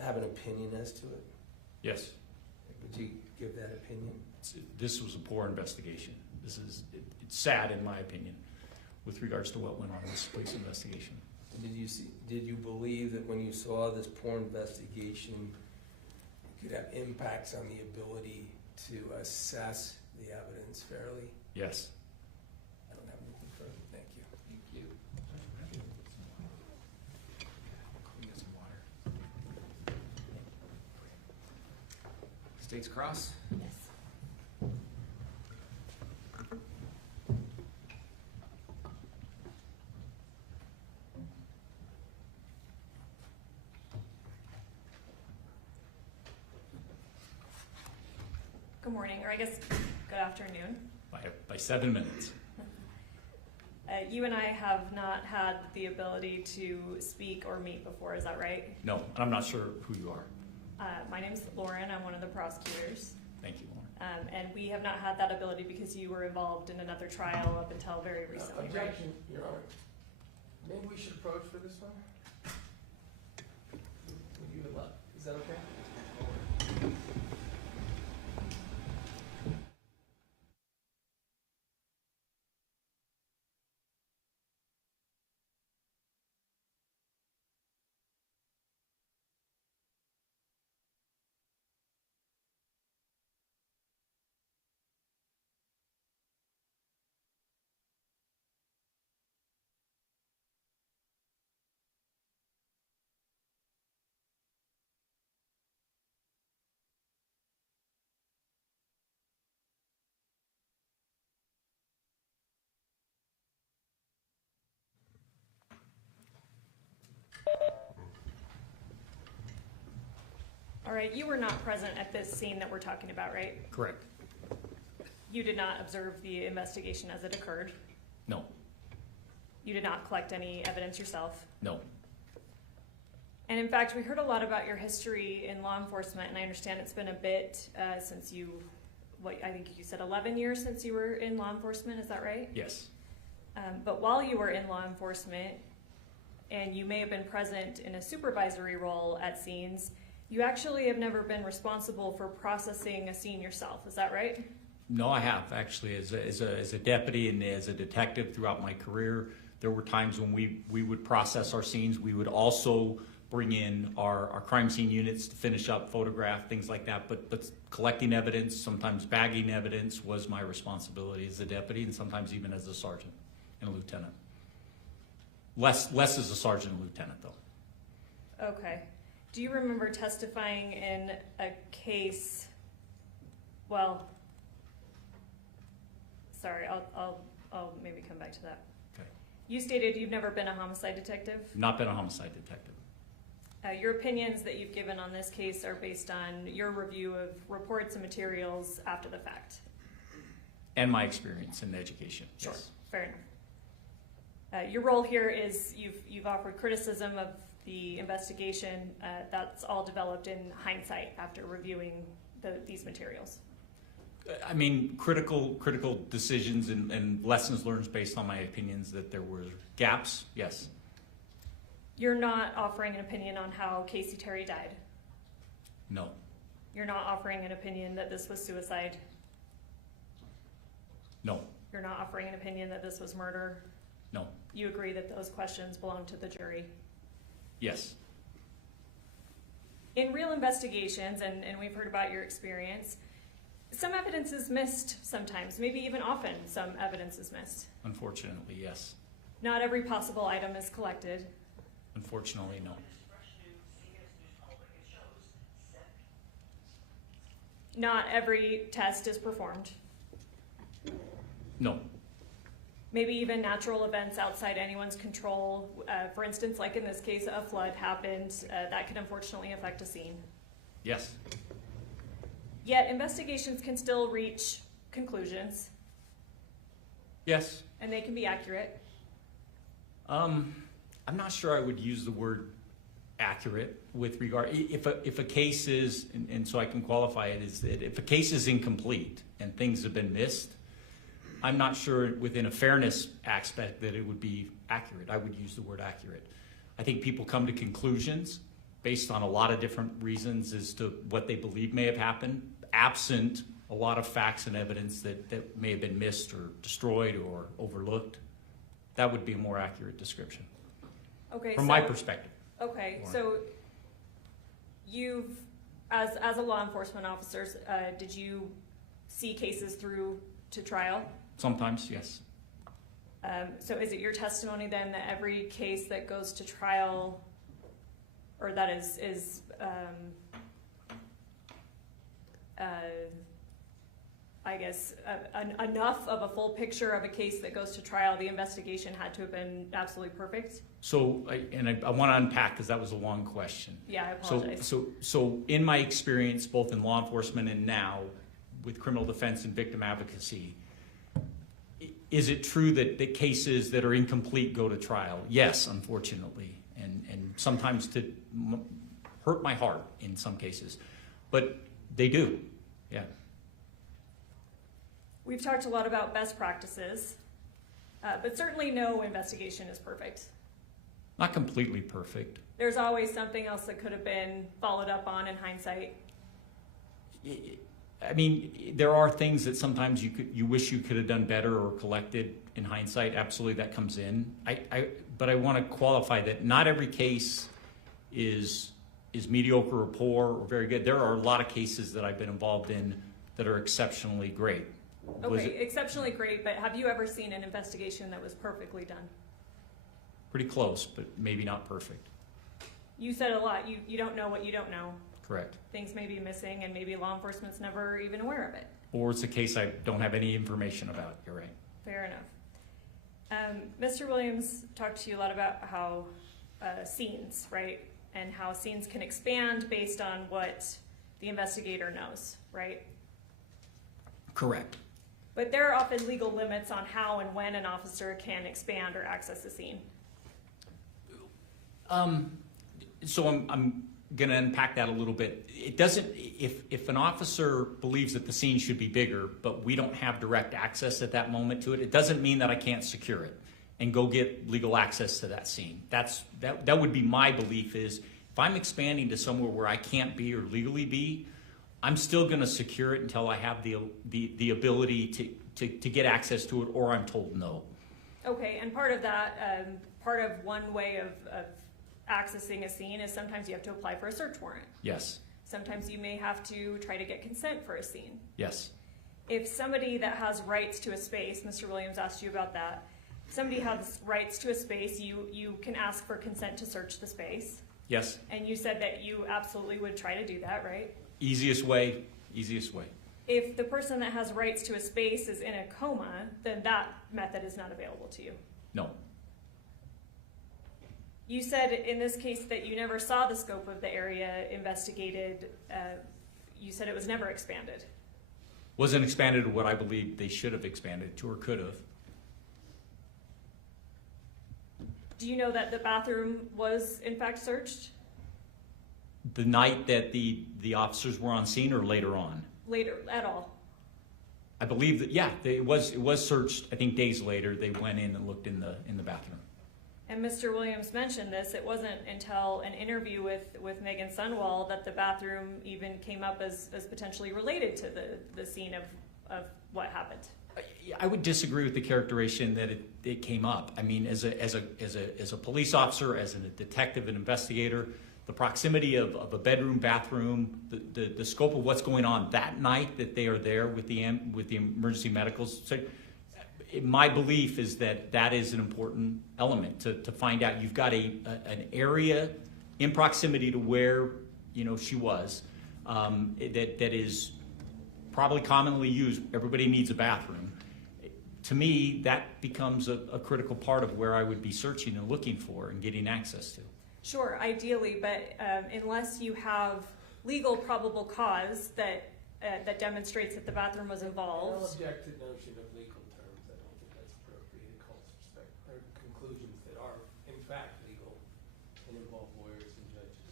have an opinion as to it? Yes. Would you give that opinion? This was a poor investigation. It's sad in my opinion with regards to what went on in this police investigation. Did you believe that when you saw this poor investigation, it could have impacts on the ability to assess the evidence fairly? Yes. I don't have anything further. Thank you. Thank you. We got some water. States Cross? Yes. Good morning, or I guess good afternoon. By 7 minutes. You and I have not had the ability to speak or meet before, is that right? No, I'm not sure who you are. My name's Lauren, I'm one of the prosecutors. Thank you, Lauren. And we have not had that ability because you were involved in another trial up until very recently, right? Objection, Your Honor. Maybe we should approach for this one? Would you allow? Is that okay? All right, you were not present at this scene that we're talking about, right? Correct. You did not observe the investigation as it occurred. No. You did not collect any evidence yourself. No. And in fact, we heard a lot about your history in law enforcement, and I understand it's been a bit since you, I think you said 11 years since you were in law enforcement, is that right? Yes. But while you were in law enforcement, and you may have been present in a supervisory role at scenes, you actually have never been responsible for processing a scene yourself, is that right? No, I have actually. As a deputy and as a detective throughout my career, there were times when we would process our scenes. We would also bring in our crime scene units to finish up, photograph, things like that. But collecting evidence, sometimes bagging evidence, was my responsibility as a deputy, and sometimes even as a sergeant and a lieutenant. Less as a sergeant and lieutenant, though. Okay. Do you remember testifying in a case, well, sorry, I'll maybe come back to that. Okay. You stated you've never been a homicide detective. Not been a homicide detective. Your opinions that you've given on this case are based on your review of reports and materials after the fact. And my experience in education. Sure, Yes. fair enough. Your role here is you've offered criticism of the investigation. That's all developed in hindsight after reviewing these materials. I mean, critical decisions and lessons learned based on my opinions that there were gaps, yes. You're not offering an opinion on how Casey Terry died. No. You're not offering an opinion that this was suicide. No. You're not offering an opinion that this was murder. No. You agree that those questions belong to the jury. Yes. In real investigations, and we've heard about your experience, some evidence is missed sometimes, maybe even often some evidence is missed. Unfortunately, yes. Not every possible item is collected. Unfortunately, no. Not every test is performed. No. Maybe even natural events outside anyone's control. For instance, like in this case, a flood happened. That could unfortunately affect a scene. Yes. Yet investigations can still reach conclusions, Yes. and they can be accurate. I'm not sure I would use the word accurate with regard, if a case is, and so I can qualify it, is that if a case is incomplete and things have been missed, I'm not sure within a fairness aspect that it would be accurate. I would use the word accurate. I think people come to conclusions based on a lot of different reasons as to what they believe may have happened, absent a lot of facts and evidence that may have been missed or destroyed or overlooked. That would be a more accurate description, Okay. from my perspective. Okay, Lauren. so you've, as a law enforcement officer, did you see cases through to trial? Sometimes, yes. So is it your testimony then that every case that goes to trial, or that is I guess enough of a full picture of a case that goes to trial, the investigation had to have been absolutely perfect? So, I want to unpack because that was a long question. Yeah, I apologize. So in my experience, both in law enforcement and now with criminal defense and victim advocacy, is it true that the cases that are incomplete go to trial? Yes, unfortunately, and sometimes to hurt my heart in some cases, but they do, yeah. We've talked a lot about best practices, but certainly no investigation is perfect. Not completely perfect. There's always something else that could have been followed up on in hindsight. I mean, there are things that sometimes you wish you could have done better or collected in hindsight. Absolutely, that comes in. But I want to qualify that not every case is mediocre or poor or very good. There are a lot of cases that I've been involved in that are exceptionally great. Okay, exceptionally great, but have you ever seen an investigation that was perfectly done? Pretty close, but maybe not perfect. You said a lot. You don't know what you don't know. Correct. Things may be missing, and maybe law enforcement's never even aware of it. Or it's a case I don't have any information about. You're right. Fair enough. Mr. Williams talked to you a lot about how scenes, right? And how scenes can expand based on what the investigator knows, right? Correct. But there are often legal limits on how and when an officer can expand or access a scene. So I'm going to unpack that a little bit. It doesn't, if an officer believes that the scene should be bigger, but we don't have direct access at that moment to it, it doesn't mean that I can't secure it and go get legal access to that scene. That would be my belief is, if I'm expanding to somewhere where I can't be or legally be, I'm still going to secure it until I have the ability to get access to it, or I'm told no. Okay, and part of that, part of one way of accessing a scene is sometimes you have to apply for a search warrant. Yes. Sometimes you may have to try to get consent for a scene. Yes. If somebody that has rights to a space, Mr. Williams asked you about that, if somebody has rights to a space, you can ask for consent to search the space. Yes. And you said that you absolutely would try to do that, right? Easiest way, easiest way. If the person that has rights to a space is in a coma, then that method is not available to you. No. You said in this case that you never saw the scope of the area investigated. You said it was never expanded. Wasn't expanded to what I believe they should have expanded to or could have. Do you know that the bathroom was in fact searched? The night that the officers were on scene or later on? Later at all? I believe that, yeah, it was searched. I think days later they went in and looked in the bathroom. And Mr. Williams mentioned this. It wasn't until an interview with Meggan Sundwall that the bathroom even came up as potentially related to the scene of what happened. I would disagree with the characterization that it came up. I mean, as a police officer, as a detective and investigator, the proximity of a bedroom, bathroom, the scope of what's going on that night that they are there with the emergency medicals. So my belief is that that is an important element to find out. You've got an area in proximity to where, you know, she was, that is probably commonly used. Everybody needs a bathroom. To me, that becomes a critical part of where I would be searching and looking for and getting access to. Sure, ideally, but unless you have legal probable cause that demonstrates that the bathroom was I'll involved. object to the notion of legal terms. I don't think that's appropriate in Cole's perspective, or conclusions that are in fact legal and involve lawyers and judges.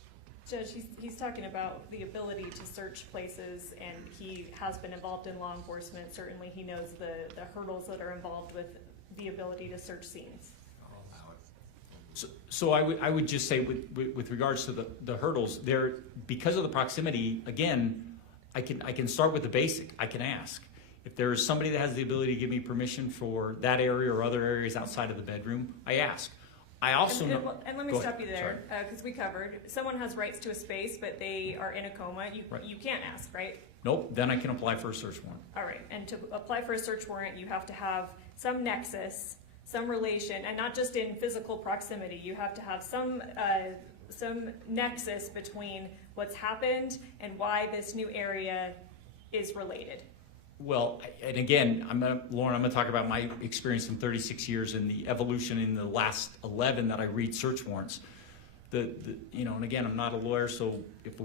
Judge, he's talking about the ability to search places, and he has been involved in law enforcement. Certainly he knows the hurdles that are involved with the ability to search scenes. I'll allow it. So I would just say with regards to the hurdles there, because of the proximity, again, I can start with the basic. I can ask if there is somebody that has the ability to give me permission for that area or other areas outside of the bedroom. I ask. I also know. And let me Go stop ahead. you there, because we covered, someone has rights to a space, but they are in a coma. Right. You can't ask, right? Nope. Then I can apply for a search warrant. All right, and to apply for a search warrant, you have to have some nexus, some relation, and not just in physical proximity. You have to have some nexus between what's happened and why this new area is related. Well, and again, Lauren, I'm going to talk about my experience in 36 years and the evolution in the last 11 that I read search warrants. You know, and again, I'm not a lawyer, so if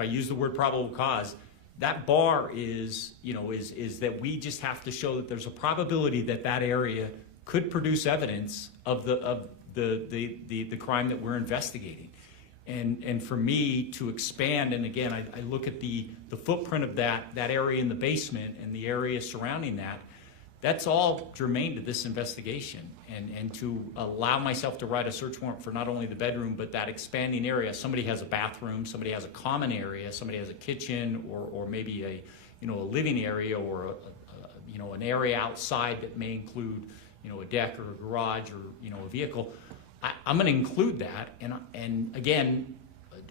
I use the word probable cause, that bar is, you know, is that we just have to show that there's a probability that that area could produce evidence of the crime that we're investigating. And for me to expand, and again, I look at the footprint of that area in the basement and the area surrounding that, that's all germane to this investigation. And to allow myself to write a search warrant for not only the bedroom, but that expanding area. Somebody has a bathroom, somebody has a common area, somebody has a kitchen, or maybe a living area, or an area outside that may include, you know, a deck or a garage or, you know, a vehicle. I'm going to include that, and again,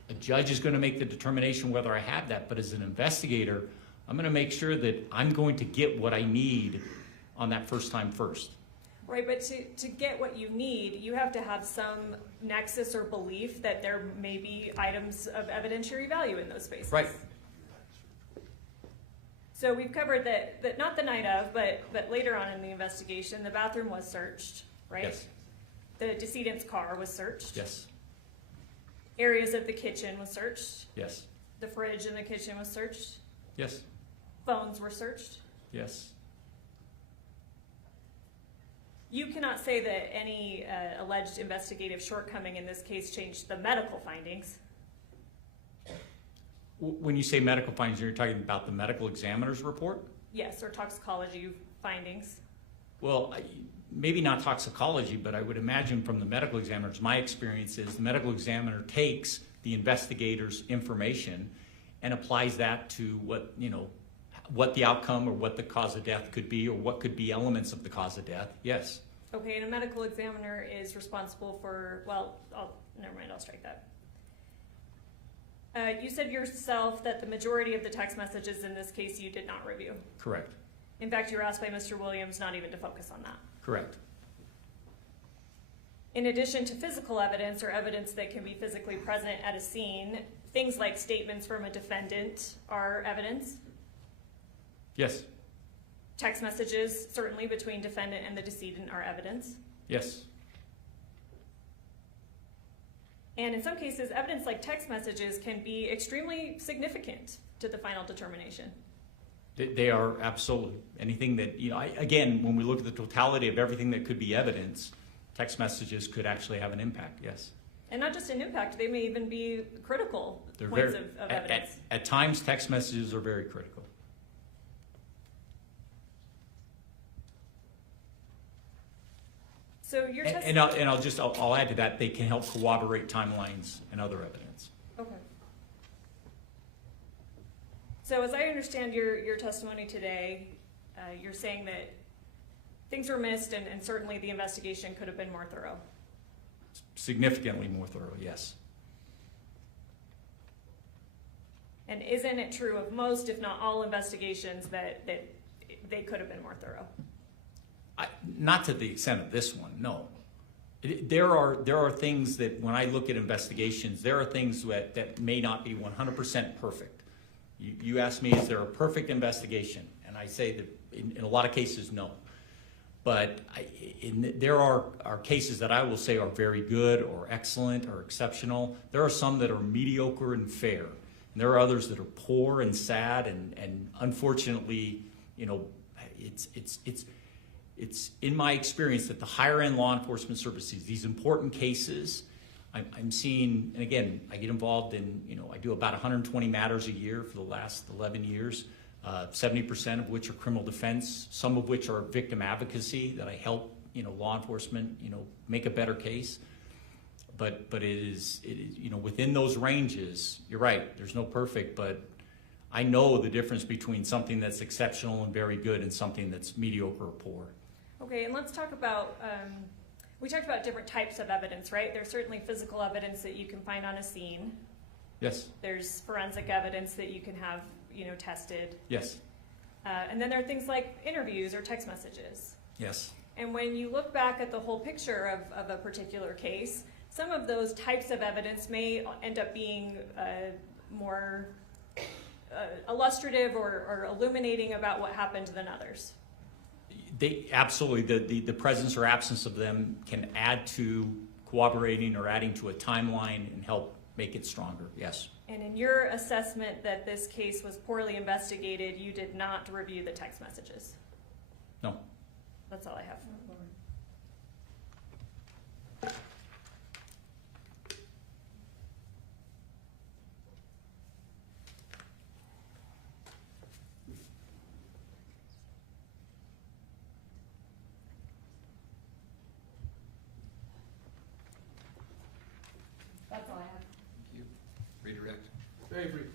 a judge is going to make the determination whether I have that, but as an investigator, I'm going to make sure that I'm going to get what I need on that first time first. Right, but to get what you need, you have to have some nexus or belief that there may be items of evidentiary value in those spaces. Right. So we've covered that not the night of, but later on in the investigation, the bathroom was searched, right? Yes. The decedent's car was searched. Yes. Areas of the kitchen was searched. Yes. The fridge in the kitchen was searched. Yes. Phones were searched. Yes. You cannot say that any alleged investigative shortcoming in this case changed the medical findings. When you say medical findings, you're talking about the medical examiner's report? Yes, or toxicology findings. Well, maybe not toxicology, but I would imagine from the medical examiners, my experience is the medical examiner takes the investigator's information and applies that to what the outcome or what the cause of death could be, or what could be elements of the cause of death. Yes. Okay, and a medical examiner is responsible for, never mind, I'll strike that. You said yourself that the majority of the text messages in this case you did not review. Correct. In fact, you were asked by Mr. Williams not even to focus on that. Correct. In addition to physical evidence or evidence that can be physically present at a scene, things like statements from a defendant are evidence. Yes. Text messages, certainly between defendant and the decedent, are evidence. Yes. And in some cases, evidence like text messages can be extremely significant to the final determination. They are absolutely. Anything that, again, when we look at the totality of everything that could be evidence, text messages could actually have an impact, yes. And not just an impact, they may even be critical They're points very, of evidence. At times, text messages are very critical. So your I'll add to that, they can help corroborate timelines and other evidence. Okay. So as I understand your testimony today, you're saying that things were missed and certainly the investigation could have been more thorough. Significantly more thorough, yes. And isn't it true of most, if not all, investigations that they could have been more thorough? Not to the extent of this one, no. There are things that when I look at investigations, there are things that may not be 100% perfect. You ask me, is there a perfect investigation? And I say that in a lot of cases, no. But there are cases that I will say are very good or excellent or exceptional. There are some that are mediocre and fair. And there are others that are poor and sad, and unfortunately, you know, it's in my experience that the higher end law enforcement services, these important cases, I'm seeing, and again, I get involved in, you know, I do about 120 matters a year for the last 11 years, 70% of which are criminal defense, some of which are victim advocacy that I help, you know, law enforcement, you know, make a better case. But it is, you know, within those ranges, you're right, there's no perfect, but I know the difference between something that's exceptional and very good and something that's mediocre or poor. Okay, and let's talk about, we talked about different types of evidence, right? There's certainly physical evidence that you can find on a scene. Yes. There's forensic evidence that you can have, you know, tested. Yes. And then there are things like interviews or text messages. Yes. And when you look back at the whole picture of a particular case, some of those types of evidence may end up being more illustrative or illuminating about what happened than others. They absolutely, the presence or absence of them can add to corroborating or adding to a timeline and help make it stronger, yes. And in your assessment that this case was poorly investigated, you did not review the text messages? No. That's all I have. That's all I have. Thank you. Redirect. Very brief.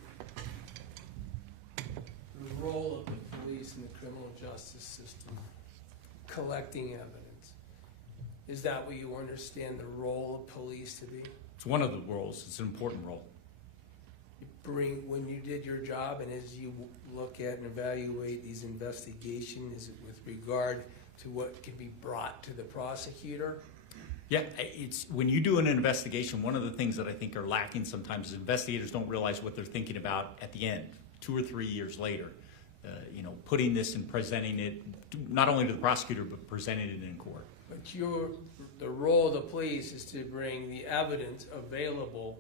The role of the police in the criminal justice system, collecting evidence. Is that what you understand the role of police to be? It's one of the roles. It's an important role. When you did your job and as you look at and evaluate these investigations, is it with regard to what can be brought to the prosecutor? Yeah, it's when you do an investigation, one of the things that I think are lacking sometimes is investigators don't realize what they're thinking about at the end, 2 or 3 years later. You know, putting this and presenting it, not only to the prosecutor, but presenting it in court. But the role of the police is to bring the evidence available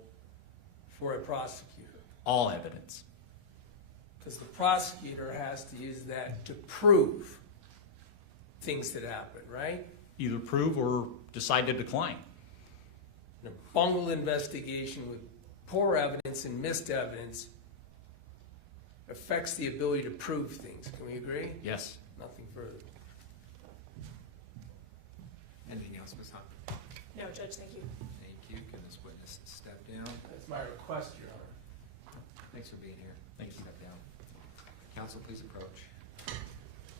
for a prosecutor. All evidence. Because the prosecutor has to use that to prove things that happen, right? Either prove or decide to decline. And a bungled investigation with poor evidence and missed evidence affects the ability to prove things. Can we agree? Yes. Nothing further. Anything else, Ms. Hunt? No, Judge, thank you. Thank you. Can this witness step down? That's my request, Your Honor. Thanks for being here. Thank you. Step down. Counsel, please approach.